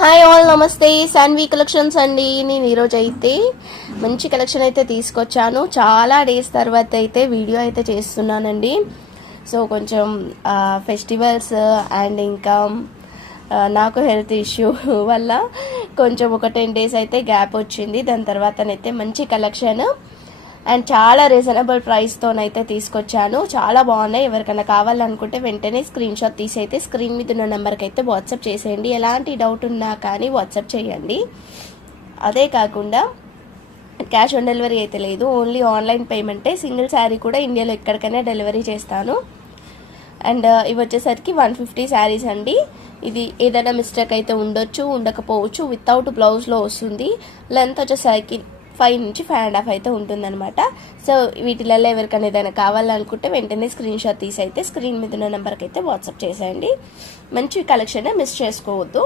Hi all నమస్తే. Shanvi collections అండి. నేను ఈరోజు అయితే మంచి కలెక్షన్ అయితే తీసుకొచ్చాను. చాలా డేస్ తర్వాత అయితే వీడియో అయితే చేస్తున్నానండి. సో కొంచెం ఫెస్టివల్స్ అండ్ ఇంకా నాకు హెల్త్ ఇష్యూ వల్ల కొంచెం ఒక టెన్ డేస్ అయితే గ్యాప్ వచ్చింది. దాని తర్వాతనైతే మంచి కలెక్షన్ అండ్ చాలా రీజనబుల్ ప్రైస్తోనైతే తీసుకొచ్చాను. చాలా బాగున్నాయి. ఎవరికైనా కావాలనుకుంటే వెంటనే స్క్రీన్ షాట్ తీసి అయితే స్క్రీన్ మీద ఉన్న నెంబర్కి అయితే వాట్సాప్ చేసేయండి. ఎలాంటి డౌట్ ఉన్నా కానీ వాట్సాప్ చేయండి. అదే కాకుండా క్యాష్ ఆన్ డెలివరీ అయితే లేదు. ఓన్లీ ఆన్లైన్ పేమెంటే. సింగిల్ శారీ కూడా ఇండియాలో ఎక్కడికైనా డెలివరీ చేస్తాను. అండ్ ఇవి వచ్చేసరికి వన్ ఫిఫ్టీ శారీస్ అండి. ఇది ఏదైనా మిస్టేక్ అయితే ఉండొచ్చు ఉండకపోవచ్చు వితౌట్ బ్లౌజ్లో వస్తుంది. లెంత్ వచ్చేసరికి ఫైవ్ నుంచి ఫైవ్ అండ్ హాఫ్ అయితే ఉంటుందన్నమాట. సో వీటిలలో ఎవరికైనా ఏదైనా కావాలనుకుంటే వెంటనే స్క్రీన్ షాట్ తీసి అయితే స్క్రీన్ మీద ఉన్న నెంబర్కి అయితే వాట్సాప్ చేసేయండి. మంచి కలెక్షన్ మిస్ చేసుకోవద్దు.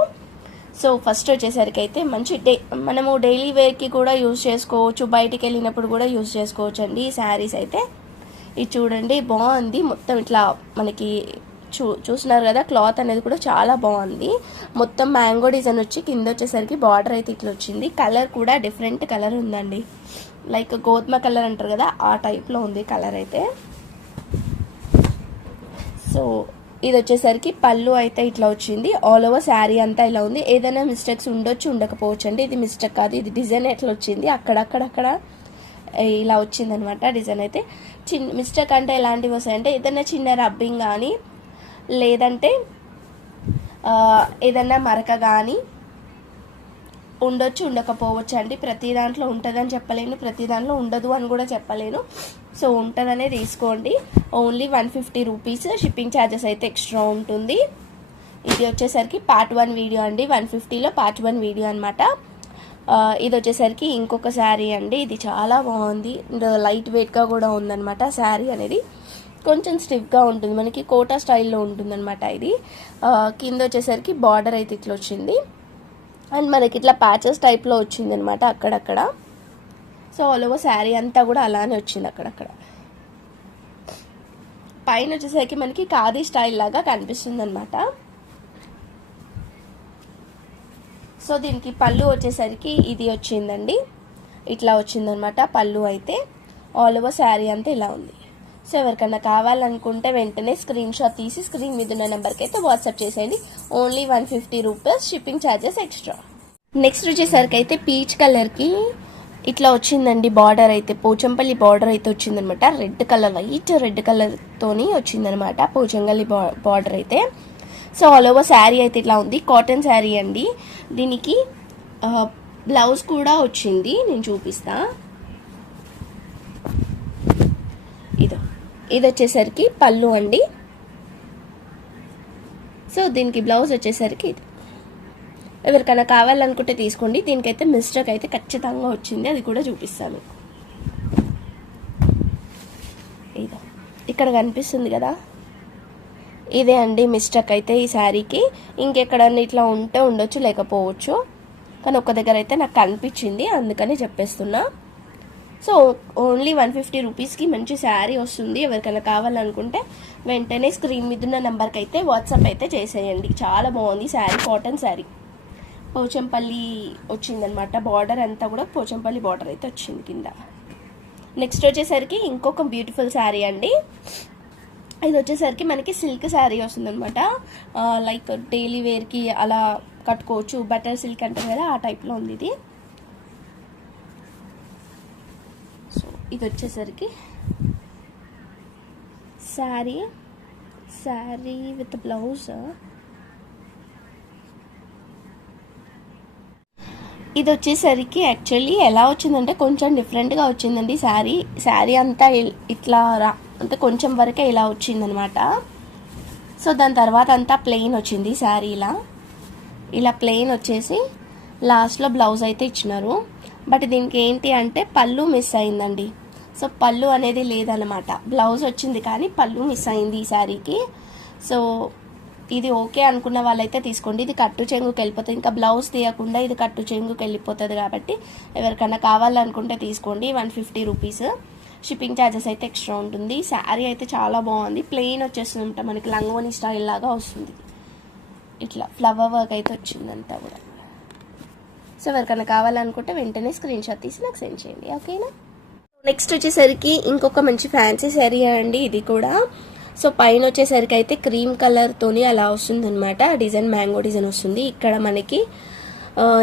సో ఫస్ట్ వచ్చేసరికి అయితే మంచి డే మనము డైలీ వేర్కి కూడా యూజ్ చేసుకోవచ్చు బయటికి వెళ్ళినప్పుడు కూడా యూజ్ చేసుకోవచ్చు అండి ఈ శారీస్ అయితే. ఇది చూడండి బాగుంది. మొత్తం ఇట్లా మనకి చూ చూస్తున్నారు కదా క్లాత్ అనేది కూడా చాలా బాగుంది. మొత్తం మ్యాంగో డిజైన్ వచ్చి కింద వచ్చేసరికి బార్డర్ అయితే ఇట్లా వచ్చింది. కలర్ కూడా డిఫరెంట్ కలర్ ఉందండి. లైక్ గోధుమ కలర్ అంటారు కదా ఆ టైప్లో ఉంది కలర్ అయితే. సో ఇది వచ్చేసరికి పళ్ళు అయితే ఇట్లా వచ్చింది. ఆల్ ఓవర్ శారీ అంతా ఇలా ఉంది. ఏదైనా మిస్టేక్స్ ఉండొచ్చు ఉండకపోవచ్చు అండి ఇది మిస్టేక్ కాదు ఇది డిజైన్ ఎట్లా వచ్చింది అక్కడక్కడక్కడ ఇలా వచ్చిందనమాట డిజైన్ అయితే. చిన్న మిస్టేక్ అంటే ఎలాంటివి వస్తాయంటే ఏదైనా చిన్న రబ్బింగ్ కానీ లేదంటే ఏదన్నా ఏదైనా మరక కానీ ఉండొచ్చు ఉండకపోవచ్చు అండి. ప్రతి దాంట్లో ఉంటుందని చెప్పలేను ప్రతి దాంట్లో ఉండదు అని కూడా చెప్పలేను. సో ఉంటుందనే తీసుకోండి only one fifty rupees shipping charges అయితే ఎక్స్ట్రా ఉంటుంది. ఇది వచ్చేసరికి పార్ట్ వన్ వీడియో అండి. వన్ ఫిఫ్టీలో పార్ట్ వన్ వీడియో అనమాట ఇది వచ్చేసరికి ఇంకొక శారీ అండి. ఇది చాలా బాగుంది. లైట్ వెయిట్గా కూడా ఉందన్నమాట శారీ అనేది. కొంచెం స్టిఫ్గా ఉంటుంది. మనకి కోటా స్టైల్లో ఉంటుందన్నమాట ఇది. కింద వచ్చేసరికి బార్డర్ అయితే ఇట్లా వచ్చింది. అండ్ మనకి ఇట్లా ప్యాచెస్ టైప్లో వచ్చింది అనమాట అక్కడక్కడ. సో ఆల్ ఓవర్ శారీ అంతా కూడా అలానే వచ్చింది అక్కడక్కడ. పైన వచ్చేసరికి మనకి ఖాదీ స్టైల్ లాగా కనిపిస్తుంది అనమాట సో దీనికి పళ్ళు వచ్చేసరికి ఇది వచ్చిందండి. ఇట్లా వచ్చిందనమాట పళ్ళు అయితే. ఆల్ ఓవర్ శారీ అంతా ఇలా ఉంది. సో ఎవరికన్నా కావాలనుకుంటే వెంటనే స్క్రీన్ షాట్ తీసి స్క్రీన్ మీద ఉన్న నెంబర్కి అయితే వాట్సాప్ చేసేయండి. Only one fifty rupees shipping charges extra next వచ్చేసరికి అయితే పీచ్ కలర్కి ఇట్లా వచ్చిందండి బార్డర్ అయితే పోచంపల్లి బార్డర్ అయితే వచ్చిందనమాట. రెడ్ కలర్ వైట్ రెడ్ కలర్తోని వచ్చిందనమాట పోచంగల్లి బార్డర్ అయితే. సో ఆల్ ఓవర్ శారీ అయితే ఇట్లా ఉంది. కాటన్ శారీ అండి. దీనికి బ్లౌజ్ కూడా వచ్చింది. నేను చూపిస్తా. ఇదో. ఇది వచ్చేసరికి పళ్ళు అండి. సో దీనికి బ్లౌజ్ వచ్చేసరికి ఇది. ఎవరికైనా కావాలనుకుంటే తీసుకోండి. దీనికైతే మిస్టేక్ అయితే ఖచ్చితంగా వచ్చింది. అది కూడా చూపిస్తాను. ఇదో. ఇక్కడ కనిపిస్తుంది కదా? ఇదే అండి మిస్టేక్ అయితే ఈ శారీకి. ఇంకెక్కడన్నా ఇట్లా ఉంటే ఉండొచ్చు లేకపోవచ్చు. కానీ ఒక్క దగ్గర అయితే నాకు కనిపించింది. అందుకని చెప్పేస్తున్నా. సో ఓన్లీ వన్ ఫిఫ్టీ రూపీస్కి మంచి శారీ వస్తుంది. ఎవరికైనా కావాలనుకుంటే వెంటనే స్క్రీన్ మీద ఉన్న నెంబర్కి అయితే వాట్సాప్ అయితే చేసేయండి. చాలా బాగుంది శారీ కాటన్ శారీ. పోచంపల్లి వచ్చిందనమాట బార్డర్ అంతా కూడా పోచంపల్లి బార్డర్ అయితే వచ్చింది కింద. నెక్స్ట్ వచ్చేసరికి ఇంకొక బ్యూటిఫుల్ శారీ అండి. ఇది వచ్చేసరికి మనకి సిల్క్ శారీ వస్తుందనమాట లైక్ డైలీ వేర్కి అలా కట్టుకోవచ్చు. బటర్ సిల్క్ అంటారు కదా ఆ టైప్లో ఉంది ఇది సో ఇది వచ్చేసరికి శారీ శారీ విత్ బ్లౌజ్. ఇది వచ్చేసరికి యాక్చువల్లీ ఎలా వచ్చిందంటే కొంచెం డిఫరెంట్గా వచ్చిందండి శారీ. శారీ అంతా ఇట్లా రా అంటే కొంచెం వరకే ఇలా వచ్చిందనమాట. సో దాని తర్వాత అంతా ప్లెయిన్ వచ్చింది శారీ ఇలా. ఇలా ప్లెయిన్ వచ్చేసి లాస్ట్లో బ్లౌజ్ అయితే ఇచ్చినారు. బట్ దీనికి ఏంటి అంటే పళ్ళు మిస్ అయిందండి. సో పళ్ళు అనేది లేదనమాట బ్లౌజ్ వచ్చింది కానీ పళ్ళు మిస్ అయింది ఈ శారీకి సో ఇది ఓకే అనుకున్న వాళ్ళైతే తీసుకోండి. ఇది కట్టు చెంగుకి వెళ్ళిపోతుంది. ఇంకా బ్లౌజ్ తీయకుండా ఇది కట్టు చెంగుకి వెళ్ళిపోతుంది కాబట్టి ఎవరికైనా కావాలనుకుంటే తీసుకోండి. One fifty rupees. Shipping charges అయితే ఎక్స్ట్రా ఉంటుంది. శారీ అయితే చాలా బాగుంది. ప్లెయిన్ వచ్చేస్తుంట మనకి లంగోని స్టైల్ లాగా వస్తుంది. ఇట్లా ఫ్లవర్ వర్క్ అయితే వచ్చిందంతా కూడా. సో ఎవరికైనా కావాలనుకుంటే వెంటనే స్క్రీన్ షాట్ తీసి నాకు సెండ్ చేయండి. ఓకేనా? నెక్స్ట్ వచ్చేసరికి ఇంకొక మంచి ఫ్యాన్సీ శారీ అండి ఇది కూడా. సో పైన వచ్చేసరికి అయితే క్రీమ్ కలర్తోని అలా వస్తుంది అనమాట డిజైన్ మ్యాంగో డిజైన్ వస్తుంది. ఇక్కడ మనకి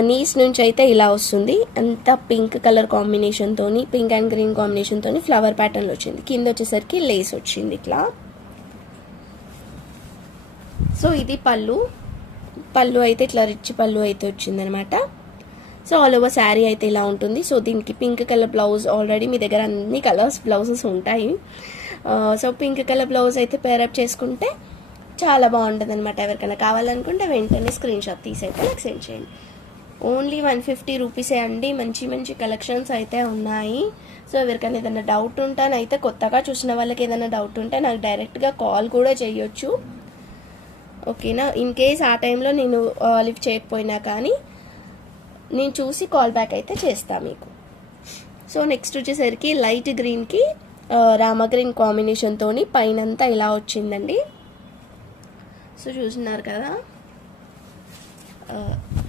నీస్ నుంచి అయితే ఇలా వస్తుంది. అంతా పింక్ కలర్ కాంబినేషన్తోని పింక్ అండ్ గ్రీన్ కాంబినేషన్తోని ఫ్లవర్ ప్యాటర్న్లో వచ్చింది. కింద వచ్చేసరికి లేస్ వచ్చింది ఇట్లా. సో ఇది పళ్ళు. పళ్ళు అయితే ఇట్లా రిచ్ పళ్ళు అయితే వచ్చిందనమాట సో ఆల్ ఓవర్ శారీ అయితే ఇలా ఉంటుంది. సో దీనికి పింక్ కలర్ బ్లౌజ్ ఆల్రెడీ మీ దగ్గర అన్ని కలర్స్ బ్లౌజెస్ ఉంటాయి. సో పింక్ కలర్ బ్లౌజ్ అయితే పేరప్ చేసుకుంటే చాలా బాగుంటుంది అనమాట ఎవరికైనా కావాలనుకుంటే వెంటనే స్క్రీన్ షాట్ తీసి అయితే నాకు సెండ్ చేయండి. ఓన్లీ వన్ ఫిఫ్టీ రూపీసే అండి. మంచి మంచి కలెక్షన్స్ అయితే ఉన్నాయి. సో ఎవరికైనా ఏదైనా డౌట్ ఉంటేనైతే కొత్తగా చూసిన వాళ్ళకి ఏదైనా డౌట్ ఉంటే నాకు డైరెక్ట్గా కాల్ కూడా చేయొచ్చు. ఓకేనా ఇన్ కేస్ ఆ టైంలో నేను లిఫ్ట్ చేయకపోయినా కానీ నేను చూసి కాల్ బ్యాక్ అయితే చేస్తా మీకు. సో నెక్స్ట్ వచ్చేసరికి లైట్ గ్రీన్కి రామ గ్రీన్ కాంబినేషన్తో పైనంతా ఇలా వచ్చిందండి. సో చూస్తున్నారు కదా?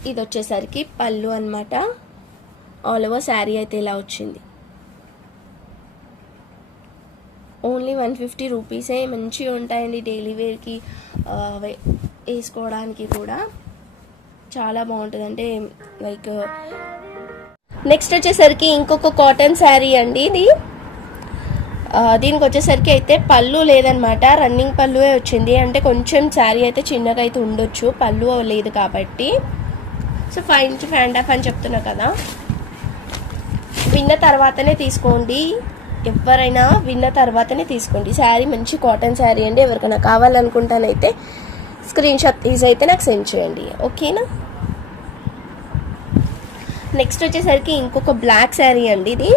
ఇది వచ్చేసరికి పళ్ళు అన్నమాట. ఆల్ ఓవర్ శారీ అయితే ఇలా వచ్చింది. ఓన్లీ వన్ ఫిఫ్టీ రూపీసే మంచిగా ఉంటాయండి డైలీ వేర్కి వేసుకోవడానికి కూడా. చాలా బాగుంటుంది అంటే లైక్ నెక్స్ట్ వచ్చేసరికి ఇంకొక కాటన్ శారీ అండి ఇది. దీనికి వచ్చేసరికి అయితే పళ్ళు లేదనమాట రన్నింగ్ పళ్ళువే వచ్చింది. అంటే కొంచెం శారీ అయితే చిన్నగా అయితే ఉండొచ్చు పళ్ళు లేదు కాబట్టి. So five inch five and half అని చెప్తున్నా కదా. విన్న తర్వాతనే తీసుకోండి. ఎవరైనా విన్న తర్వాతనే తీసుకోండి. శారీ మంచి కాటన్ శారీ అండి. ఎవరికైనా కావాలనుకుంటానైతే స్క్రీన్ షాట్ తీసి అయితే నాకు సెండ్ చేయండి ఓకేనా? నెక్స్ట్ వచ్చేసరికి ఇంకొక బ్లాక్ శారీ అండి ఇది.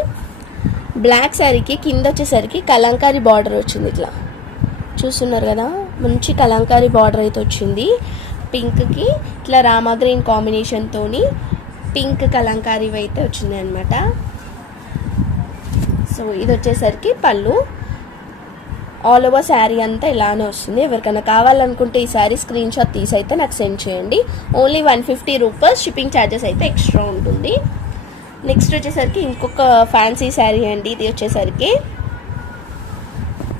బ్లాక్ శారీకి కింద వచ్చేసరికి కలంకారీ బార్డర్ వచ్చింది ఇట్లా. చూస్తున్నారు కదా మంచి కలంకారీ బార్డర్ అయితే వచ్చింది. పింక్కి ఇట్లా రామా గ్రీన్ కాంబినేషన్తోని పింక్ కలంకారీ అయితే వచ్చింది అనమాట సో ఇది వచ్చేసరికి పళ్ళు. ఆల్ ఓవర్ శారీ అంతా ఇలానే వస్తుంది. ఎవరికైనా కావాలనుకుంటే ఈ శారీ స్క్రీన్ షాట్ తీసి అయితే నాకు సెండ్ చేయండి. Only one fifty rupees shipping charges అయితే ఎక్స్ట్రా ఉంటుంది. నెక్స్ట్ వచ్చేసరికి ఇంకొక ఫ్యాన్సీ శారీ అండి. ఇది వచ్చేసరికి.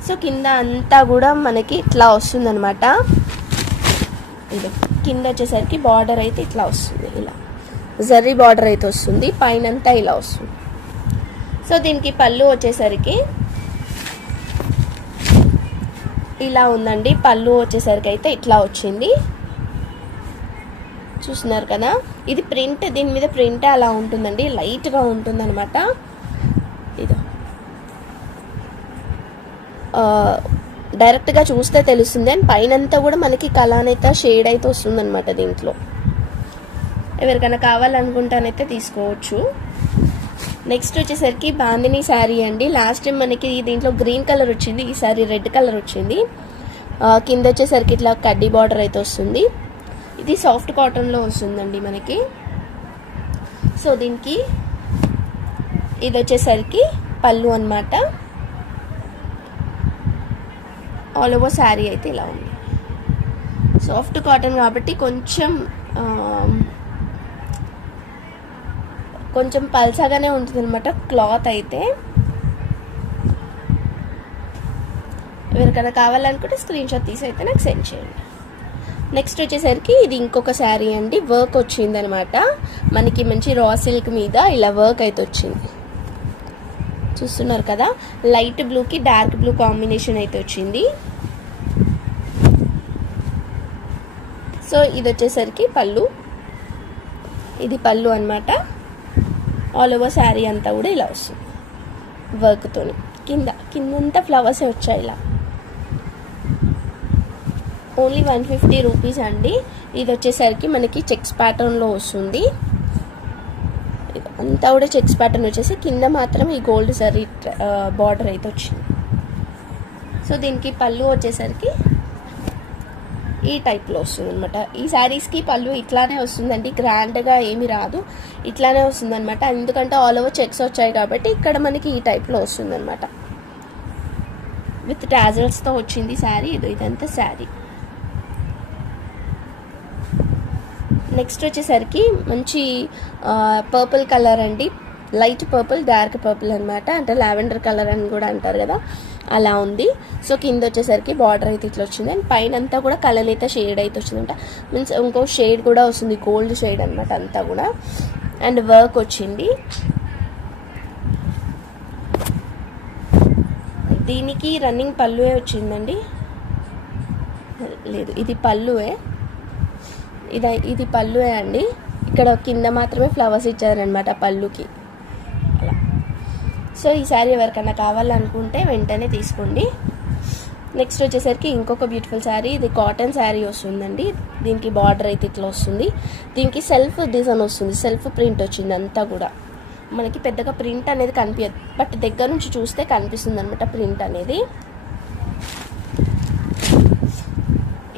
సో కింద అంతా కూడా మనకి ఇట్లా వస్తుంది అనమాట ఇది కింద వచ్చేసరికి బార్డర్ అయితే ఇట్లా వస్తుంది. ఇలా. జర్రీ బార్డర్ అయితే వస్తుంది. పైనంతా ఇలా వస్తుంది. సో దీనికి పళ్ళు వచ్చేసరికి ఇలా ఉందండి. పళ్ళు వచ్చేసరికి అయితే ఇట్లా వచ్చింది. చూస్తున్నారు కదా? ఇది ప్రింట్ దీని మీద ప్రింట్ అలా ఉంటుందండి. లైట్గా ఉంటుంది అనమాట ఇది డైరెక్ట్గా చూస్తే తెలుస్తుంది. అండ్ పైనంతా కూడా మనకి కళనైతే షేడ్ అయితే వస్తుందన్నమాట దీంట్లో. ఎవరికైనా కావాలనుకుంటానైతే తీసుకోవచ్చు. నెక్స్ట్ వచ్చేసరికి బాందిని శారీ అండి. లాస్ట్ టైం మనకి దీంట్లో గ్రీన్ కలర్ వచ్చింది ఈసారి రెడ్ కలర్ వచ్చింది. కింద వచ్చేసరికి ఇట్లా కడ్డీ బార్డర్ అయితే వస్తుంది. ఇది సాఫ్ట్ కాటన్లో వస్తుందండి మనకి. సో దీనికి ఇది వచ్చేసరికి పళ్ళు అన్నమాట. ఆల్ ఓవర్ శారీ అయితే ఇలా ఉంది. సాఫ్ట్ కాటన్ కాబట్టి కొంచెం కొంచెం పల్చగానే ఉంటుంది అనమాట క్లాత్ అయితే. ఎవరికైనా కావాలనుకుంటే స్క్రీన్ షాట్ తీసి అయితే నాకు సెండ్ చేయండి. నెక్స్ట్ వచ్చేసరికి ఇది ఇంకొక శారీ అండి వర్క్ వచ్చింది అనమాట మనకి మంచి రా సిల్క్ మీద ఇలా వర్క్ అయితే వచ్చింది. చూస్తున్నారు కదా లైట్ బ్లూకి డార్క్ బ్లూ కాంబినేషన్ అయితే వచ్చింది. సో ఇది వచ్చేసరికి పళ్ళు. ఇది పళ్ళు అనమాట ఆల్ ఓవర్ శారీ అంతా కూడా ఇలా వస్తుంది. వర్క్తో కింద కిందంతా ఫ్లవర్సే వచ్చాయి ఇలా. ఓన్లీ వన్ ఫిఫ్టీ రూపీస్ అండి. ఇది వచ్చేసరికి మనకి చెక్స్ ప్యాటర్న్లో వస్తుంది. అంతా కూడా చెక్స్ ప్యాటర్న్ వచ్చేసి కింద మాత్రం ఈ గోల్డ్ సరీ బార్డర్ అయితే వచ్చింది. సో దీనికి పళ్ళు వచ్చేసరికి ఈ టైప్లో వస్తుంది అనమాట ఈ శారీస్కి పళ్ళు ఇట్లానే వస్తుందండి. గ్రాండ్గా ఏమి రాదు. ఇట్లానే వస్తుందనమాట ఎందుకంటే ఆల్ ఓవర్ చెక్స్ వచ్చాయి కాబట్టి ఇక్కడ మనకి ఈ టైప్లో వస్తుందనమాట విత్ టాజల్స్తో వచ్చింది శారీ ఇది ఇదంతా శారీ నెక్స్ట్ వచ్చేసరికి మంచి పర్పుల్ కలర్ అండి. లైట్ పర్పుల్ డార్క్ పర్పుల్ అనమాట అంటే లావెండర్ కలర్ అని కూడా అంటారు కదా. అలా ఉంది. సో కింద వచ్చేసరికి బార్డర్ అయితే ఇట్లా వచ్చింది. అండ్ పైన అంతా కూడా కలర్ అయితే షేడ్ అయితే వచ్చిందంట. మీన్స్ ఇంకో షేడ్ కూడా వస్తుంది. గోల్డ్ షేడ్ అనమాట అంతా కూడా. అండ్ వర్క్ వచ్చింది. దీనికి రన్నింగ్ పళ్ళువే వచ్చిందండి. లేదు ఇది పళ్ళువే. ఇది ఇది పళ్ళువే అండి. ఇక్కడ కింద మాత్రమే ఫ్లవర్స్ ఇచ్చారనమాట పళ్ళుకి. సో ఈ శారీ ఎవరికైనా కావాలనుకుంటే వెంటనే తీసుకోండి. నెక్స్ట్ వచ్చేసరికి ఇంకొక బ్యూటిఫుల్ శారీ ఇది కాటన్ శారీ వస్తుందండి. దీనికి బార్డర్ అయితే ఇట్లా వస్తుంది. దీనికి సెల్ఫ్ డిజైన్ వస్తుంది సెల్ఫ్ ప్రింట్ వచ్చింది అంతా కూడా. మనకి పెద్దగా ప్రింట్ అనేది కనిపించదు. బట్ దగ్గర నుంచి చూస్తే కనిపిస్తుంది అనమాట ప్రింట్ అనేది.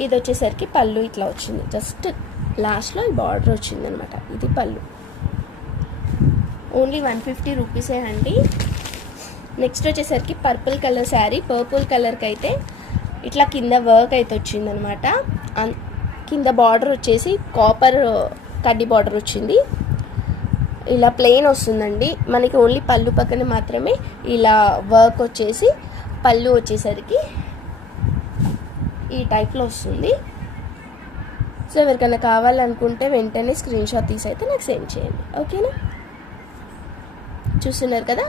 ఇది వచ్చేసరికి పళ్ళు ఇట్లా వచ్చింది. జస్ట్ లాస్ట్లో ఈ బార్డర్ వచ్చింది అనమాట ఇది పళ్ళు. ఓన్లీ వన్ ఫిఫ్టీ రూపీసే అండి. నెక్స్ట్ వచ్చేసరికి పర్పుల్ కలర్ శారీ పర్పుల్ కలర్కి అయితే ఇట్లా కింద వర్క్ అయితే వచ్చిందనమాట అన్- కింద బార్డర్ వచ్చేసి కాపర్ కడ్డీ బార్డర్ వచ్చింది. ఇలా ప్లెయిన్ వస్తుందండి. మనకి ఓన్లీ పళ్ళు పక్కన మాత్రమే ఇలా వర్క్ వచ్చేసి పళ్ళు వచ్చేసరికి ఈ టైప్లో వస్తుంది. సో ఎవరికైనా కావాలనుకుంటే వెంటనే స్క్రీన్ షాట్ తీసి అయితే నాకు సెండ్ చేయండి. ఓకేనా చూస్తున్నారు కదా?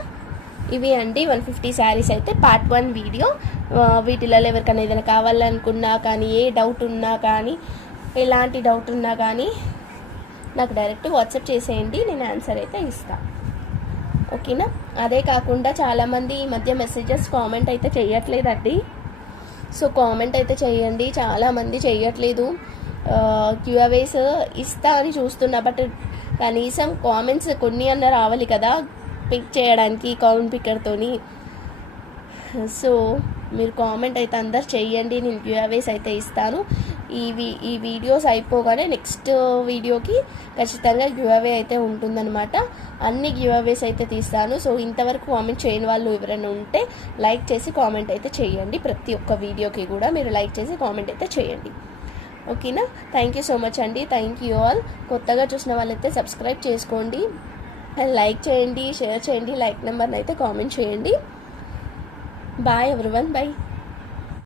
ఇవి అండి వన్ ఫిఫ్టీ శారీస్ అయితే పార్ట్ వన్ వీడియో వీటిలలో వీటిలో ఎవరికైనా ఏదైనా కావాలనుకున్నా కానీ ఏ డౌట్ ఉన్నా కానీ ఎలాంటి డౌట్ ఉన్నా కానీ నాకు డైరెక్ట్ వాట్సాప్ చేసేయండి నేను ఆన్సర్ అయితే ఇస్తాను ఓకేనా? అదే కాకుండా చాలామంది ఈ మధ్య మెసేజెస్ కామెంట్ అయితే చేయట్లేదండి. సో కామెంట్ అయితే చేయండి చాలామంది చేయట్లేదు. క్యూఅవేస్ ఇస్తా అని చూస్తున్నా బట్ కనీసం కామెంట్స్ కొన్ని అన్న రావాలి కదా. పిక్ చేయడానికి కామెంట్ పిక్కర్తోని సో మీరు కామెంట్ అయితే అందరు చేయండి. నేను గివ్అవేస్ అయితే ఇస్తాను. ఈ ఈ వీడియోస్ అయిపోగానే నెక్స్ట్ వీడియోకి ఖచ్చితంగా గివ్అవే అయితే ఉంటుందన్నమాట. అన్ని గివ్అవేస్ అయితే తీస్తాను. సో ఇంతవరకు కామెంట్ చేయని వాళ్ళు ఎవరైనా ఉంటే లైక్ చేసి కామెంట్ అయితే చేయండి. ప్రతి ఒక్క వీడియోకి కూడా మీరు లైక్ చేసి కామెంట్ అయితే చేయండి. ఓకేనా థ్యాంక్ యూ సో మచ్ అండి. థ్యాంక్ యూ ఆల్ కొత్తగా చూసిన వాళ్ళైతే సబ్స్క్రైబ్ చేసుకోండి. లైక్ చేయండి షేర్ చేయండి లైక్ నెంబర్ని అయితే కామెంట్ చేయండి. Bye everyone bye